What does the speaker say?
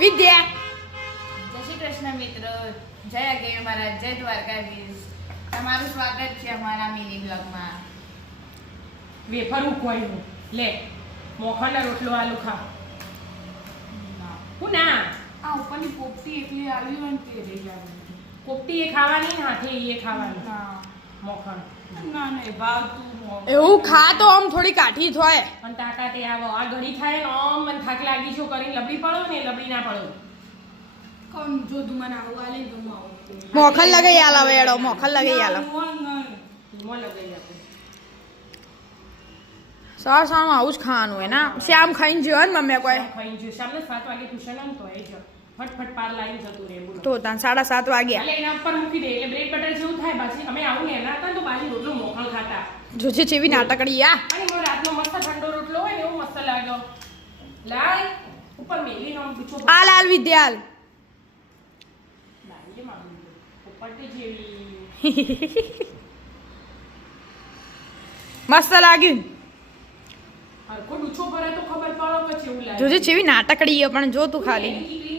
વિદ્યા જય શ્રી કૃષ્ણ મિત્રો, જય અગેણ મહારાજ, જય દ્વારકાધીશ. તમારું સ્વાગત છે અમારા મિની બ્લોગમાં. વેફર ઉકવાયું લે મોખણના રોટલો આલુ ખા હું ના આ ઉપરની પોપટી એટલી આવી હોય ને તે રહી આવી. કોપટી એ ખાવાની ને હાથે એ ખાવાની ના મોખણ ના નહીં ભાવતું મોં. એવું ખા તો આમ થોડી કાઠી થાય. અને તાકાતે આવો આ ઘડી થાય ને આમ મને થાક લાગી છો કરીને લબડી પડો ને લબડી ના પડો કોણ જોધું મને આવું આલે તો હું આવું. મોખણ લગાઈ આલો વેડો મોખણ લગાઈ આલો. ધીમો લગાઈ આપો સવાર સવારમાં આવું જ ખાવાનું હોય ને શ્યામ ખાઈને જ્યો ને મમ્મી કોઈ ખાઈ જો સામને 7 વાગે ટ્યુશન આવે ને તો આવી જાવ ફટફટ પાર લાઈન જતું રહે બોલો તો તાન 7:30 વાગ્યા. એટલે એના ઉપર મૂકી દે એટલે બ્રેડ બટર જેવું થાય બાજી અમે આવું ને એના હતા તો બાજી રોટલો મોખણ ખાતા જોજે ચેવી નાટકડી આ અને એનો રાતનો મસ્ત ઠંડો રોટલો હોય ને એવો મસ્ત લાગ્યો લાય ઉપર મેલી નો પીછો આ લાલ વિદ્યાલ લાઈએ મારું ઉપર તે જેવી મસ્ત લાગ્યું. હરકો ડૂચો ભરે તો ખબર પડો કે કેવું લાગે જોજે ચેવી નાટકડી છે પણ જો તું ખાલી એની